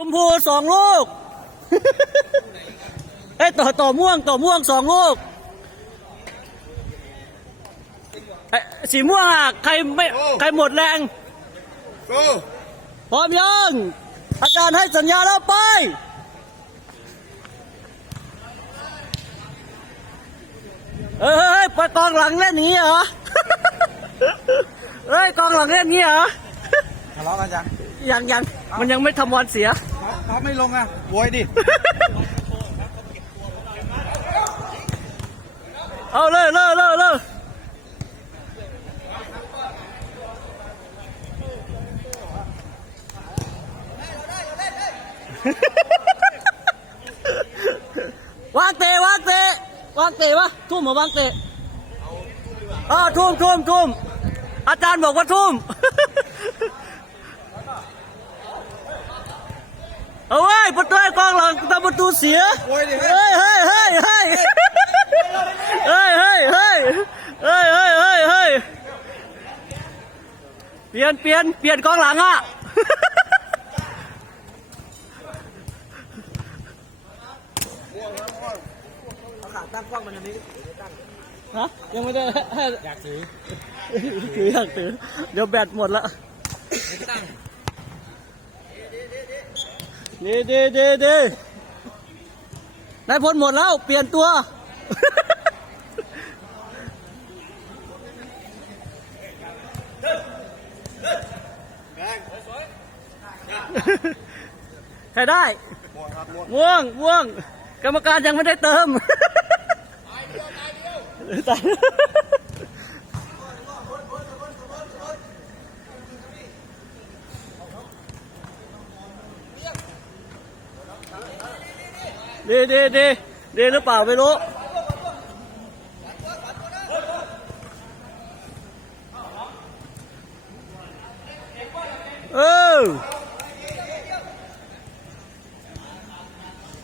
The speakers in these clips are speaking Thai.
ชมพูสองลูก เอ้ยต่อต่อม่วงต่อม่วงสองลูกเอ้ยสีม่วงอะใครไม่ใครหมดแรง กูพร้อมยังอาจารย์ให้สัญญาแล้วไปเฮ้ยเฮ้ยไปกองหลังเล่นอย่างนี้เหรอ เฮ้ยกองหลังเล่นอย่างนี้เหรอ ทะเลาะกันจัง ยังยังมันยังไม่ทำบอลเสียเขาไม่ลงอะโวยดิ เอาเลยเลยเลยเลยวางเตะวางเตะวางเตะวะทุ่มมาวางเตะเออทุ่มทุ่มทุ่มอาจารย์บอกว่าทุ่ม เอาไว้ยประตูกองหลังทำ ประตูเสียโวยดิเฮ้ยเฮ้ยเฮ้ยเฮ้ยเฮ้ยเฮ้ยเฮ้ยเฮ้ยเฮ้ยเฮ้ยเฮ้ยเปลี่ยนเปลี่ยนเปลี่ยนกองหลังอะเขาขาตั้งกล้องมันอันนี้ฮะยังไม่ได้ให้อยากซื้อถืออยากถือเดี๋ยวแบตหมดละไม่ตั้งดีดีดีดี นายพลหมดแล้ว เปลี่ยนตัว ใครได้ม่วงม่วงง่วงกรรมการยังไม่ได้เติม ตายดีดี ดีดีหรือเปล่าไม่รู้เออ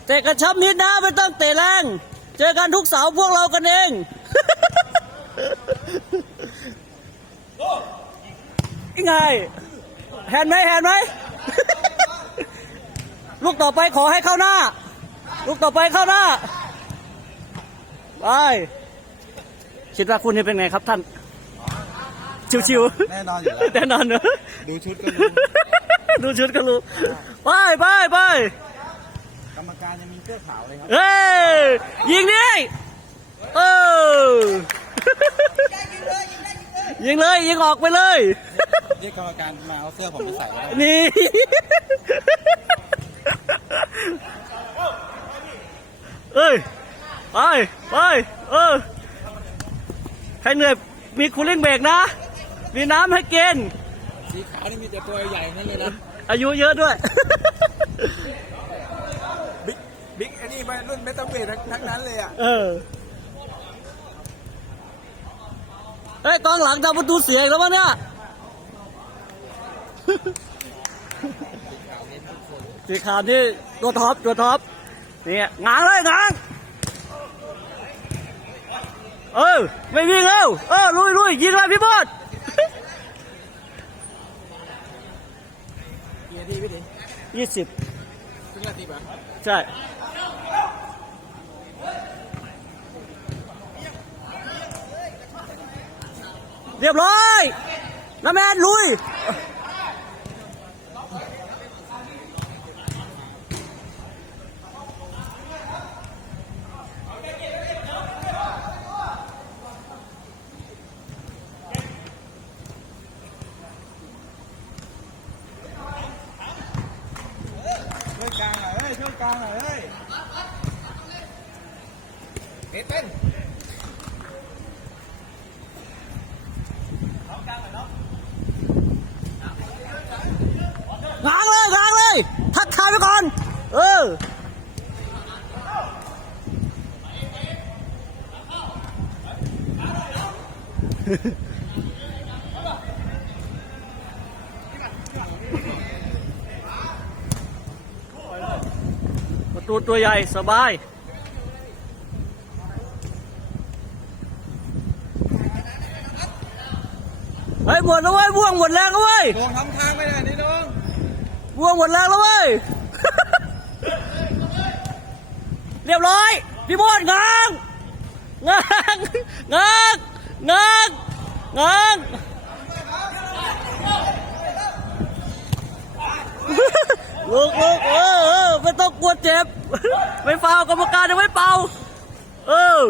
เตะกระชับมิดนะไม่ต้องเตะแรง เจอกันทุกเสาร์พวกเรากันเองยังไงแหนไหมแหนไหม ลูกต่อไปขอให้เข้าหน้า ลูกต่อไปเข้าหน้า ไป คิดว่าคุณนี่เป็นไงครับท่าน ชิวๆ แน่นอนอยู่แล้ว แน่นอนเนอะดูชุดก็รู้ดูชุดก็รู้ ไปไปไปกรรมการยังมีเสื้อขาวเลยครับ เฮ้ย ยิงดิเออยิงเลย ยิงออกไปเลย เรียกกรรมการมาเอาเสื้อผมมาใส่แล้ว นี่ เอ้ย ไป ไป เออ ใครเหนื่อย มีคูลิ่งเบรกนะ มีน้ำให้กิน สีขาวนี่มีแต่ตัวใหญ่นั่นเลยนะ อายุเยอะด้วย บิ๊ก บิ๊ก อันนี้มารุ่นเมตาเบสทั้งนั้นเลยอะ เออ เฮ้ยกองหลังทำประตูเสียอีกแล้ววะเนี่ยสีขาวนี่ตัวท็อป ตัวท็อป นี่ง้างเลยง้าง เออ ไม่วิ่งแล้วเออ ลุยลุยยิงเลยพี่บอสกี่นาทีพี่ดินยี่สิบครึ่งนาทีป่ะใช่เรียบร้อยน้าแมนลุยช่วยกลางหน่อยเฮ้ยช่วยกลางหน่อยเฮ้ยเต้น ง้างเลยง้างเลย ทักทายไปก่อน เออประตูตัวใหญ่สบายเฮ้ยหมดแล้วเว้ยบ่วงหมดแรงแล้วเว้ยโดนทำทางไม่ได้นี่ ว่วงหมดแรงแล้วเว้ย เรียบร้อย พี่บอลงางงางงางงางงางลูกลูกเออไม่ต้องกลัวเจ็บ ไม่ฟาวกรรมการยังไม่เป่า เออ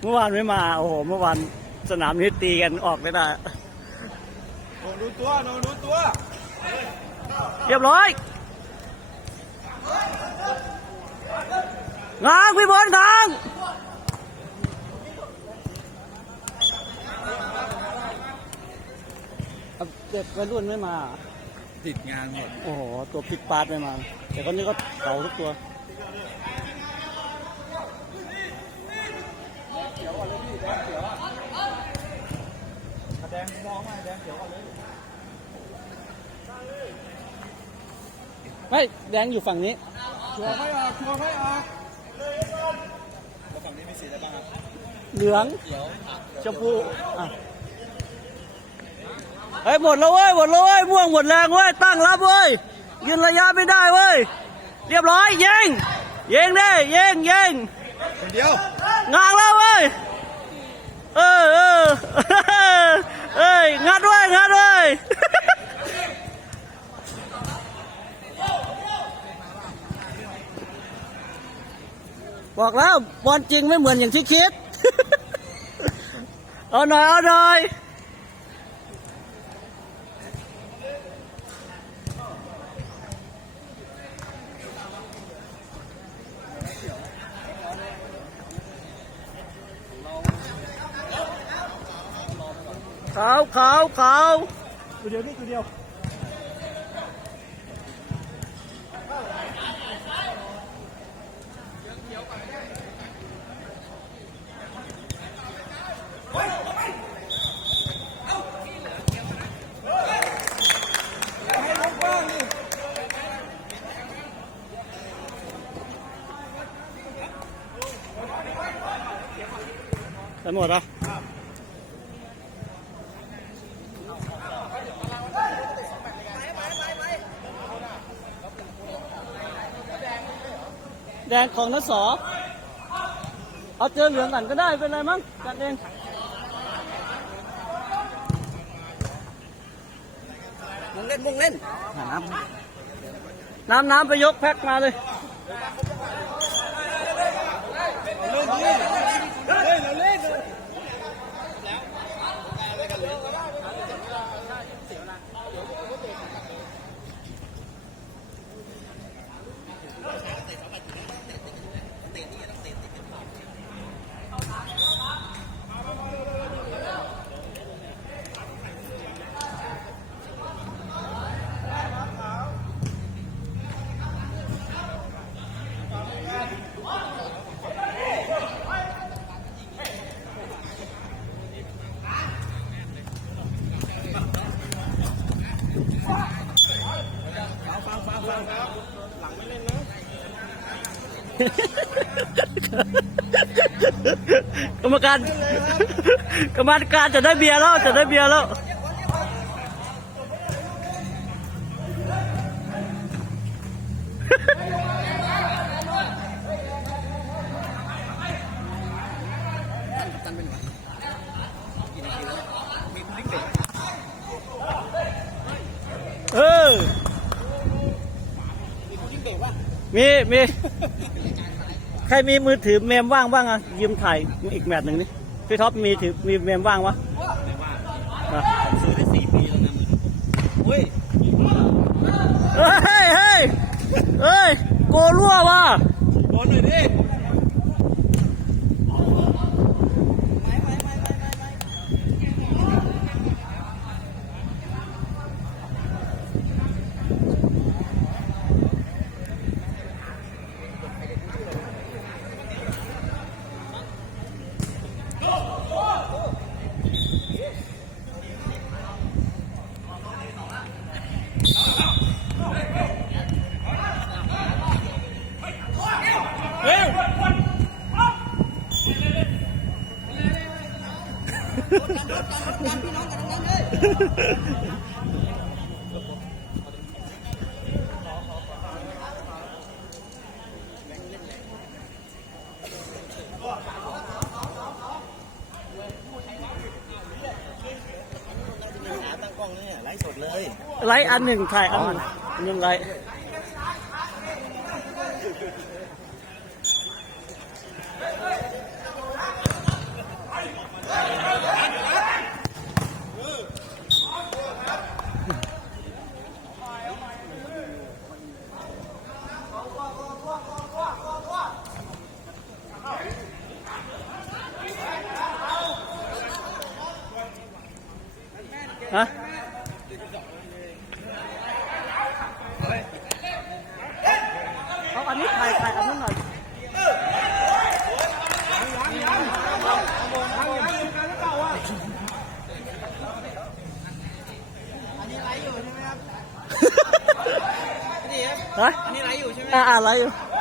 เมื่อวานไม่มา โอ้โห เมื่อวานสนามนี้ตีกันออกไม่ได้โดนดูตัวโดนดูตัว เรียบร้อยง้างพี่บอลง้างเอาเด็กวัยรุ่นไม่มา ติดงานหมด โอ้โห ตัวพลิกปาดไม่มา แต่คนนี้ก็เก่าทุกตัว แดงมองมาแดงเขียวก่อนเลย ไม่แดงอยู่ฝั่งนี้ชัวร์ไม่ออกชัวร์ไม่ออกแล้วฝั่งนี้มีสีอะไรบ้างครับเหลืองเขียวชมพูอะเฮ้ยหมดแล้วเว้ยหมดแล้วเว้ยม่วงหมดแรงเว้ยตั้งรับเว้ยยืนระยะไม่ได้เว้ยเรียบร้อยยิงยิงดิยิงยิงคนเดียวงางแล้วเว้ยเออเออ เอ้ยงัดด้วยงัดด้วยบอกแล้วบอลจริงไม่เหมือนอย่างที่คิด เอาหน่อย เอาหน่อย ขาว ขาวขาวตัวเดียวนี่ตัวเดียวไปหมดแล้วแด งของนัสสอเอาเจอเหลืองกันก็ได้เป็นไรมั้งกันเองมุงเล่นมุงเล่นน้ำน้ำน้ำไปยกแพ็คมาเลย กรรมการ กรรมการจะได้เบียร์แล้วจะได้เบียร์แล้วเออมีมี ใครมีมือถือเมมว่างบ้างอะยืมถ่ายอีกแมตช์หนึ่งนี่พี่ท็อปมีถือมีเมมว่างวะอะซื้อได้สี่ปีแล้วนะมึงเฮ้ยเฮ้ยเฮ้ยเฮ้ยเฮ้ยโกรั่วว่ะ บอลหน่อยดิ เฮ้ย ตั้งกล้องเนี่ย ไลฟ์สดเลยไลท์อันหนึ่งถ่ายอันหนึ่งอันหนึ่งไลท์ฮะ เอาอันนี้ถ่ายถ่ายอันนั้นหน่อย ฮะอันนี้ไลฟ์อยู่ใ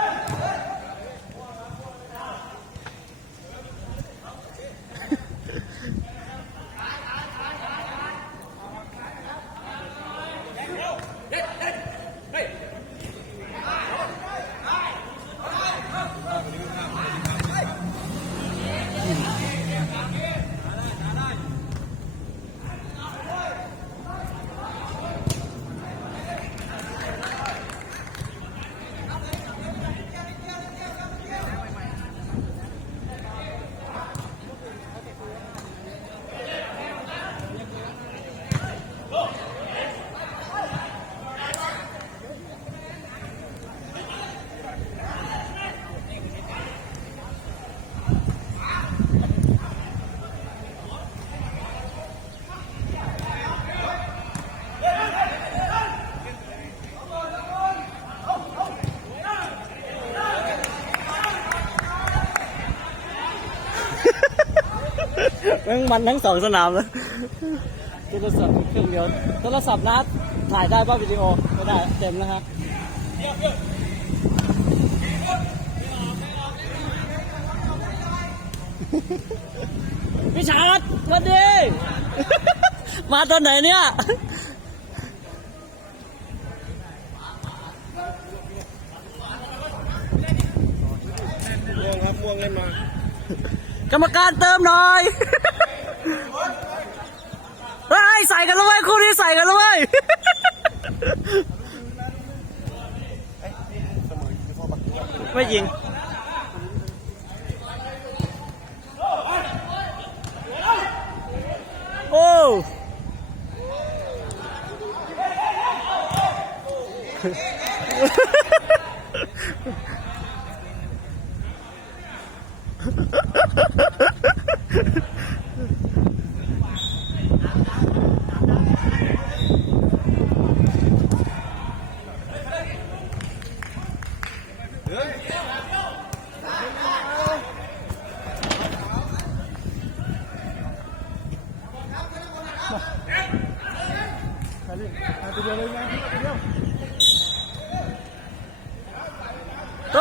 ทั้งมันทั้งสองสนามเลยโทรศัพท์เครื่องเดียวโทรศัพท์นัดถ่ายได้ป่ะวิดีโอไม่ได้เต็มนะฮะพี่ชาร์ดสวัสดี มาตอนไหนเนี่ยม่วงครับม่วงเล่นมากรรมการเติมหน่อย เฮ้ยใส่กันแล้วเว้ยคู่นี้ใส่กันแล้วเว้ยไม่ยิง โอ้ โท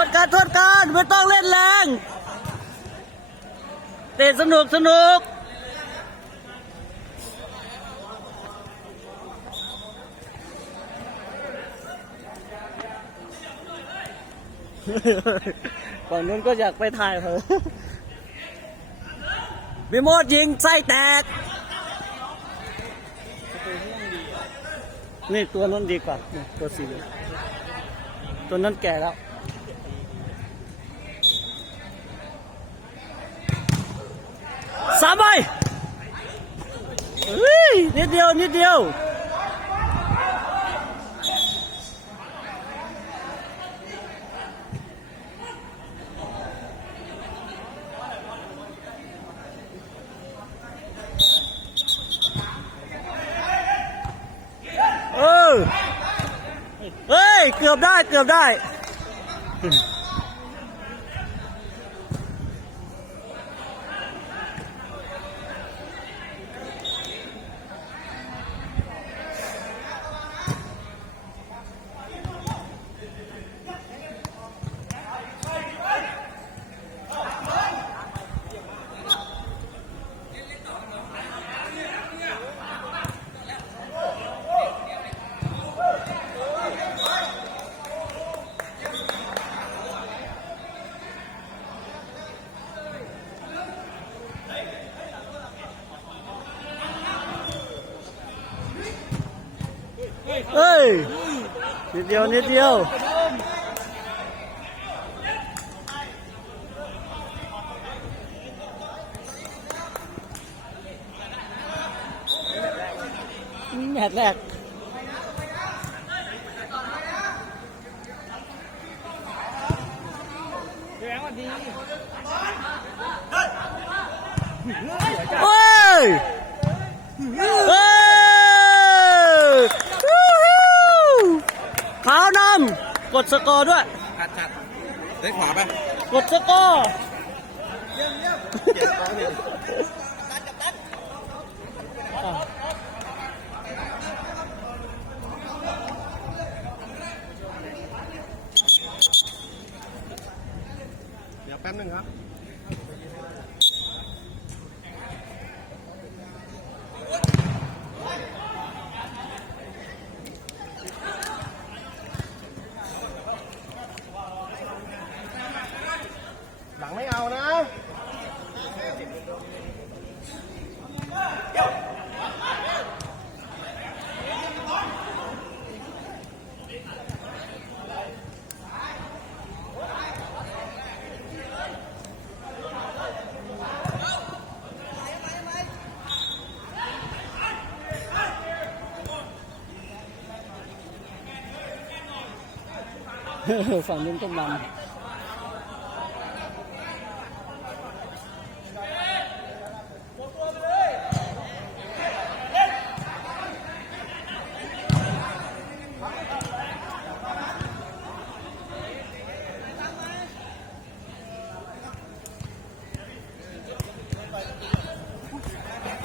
ษการโทษการไม่ต้องเล่นแรง เตะสนุกสนุก ฝั่งนู้นก็อยากไปถ่ายเถอะบิโมดยิงไส้แตก นี่ตัวนั้นดีกว่า ตัวสีเหลืองตัวนั้นแก่แล้วสามใบเฮ้ยนิดเดียว นิดเดียว เออ เฮ้ย เกือบได้เกือบได้ เยนิ ดเดียวนิดเดียวแมตช์แรกแรงว่าดีเฮ้ยเฮ้ยวู้ฮู้ขาวนำ กดสกอร์ด้วยชัดชัดเล่นขวาไปกดสกอร์อ้าวเดี๋ยวแป๊บนึงครับ ฝั่งนู้นต้องมัน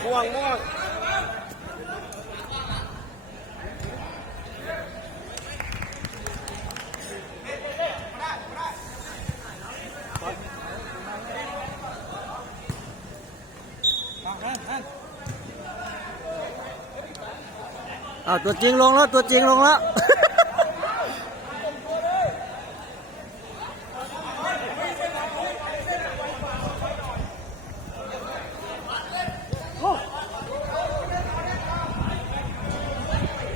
ม่วงม่วง อ้าวตัวจริงลงแล้วตัวจริงลงแล้ว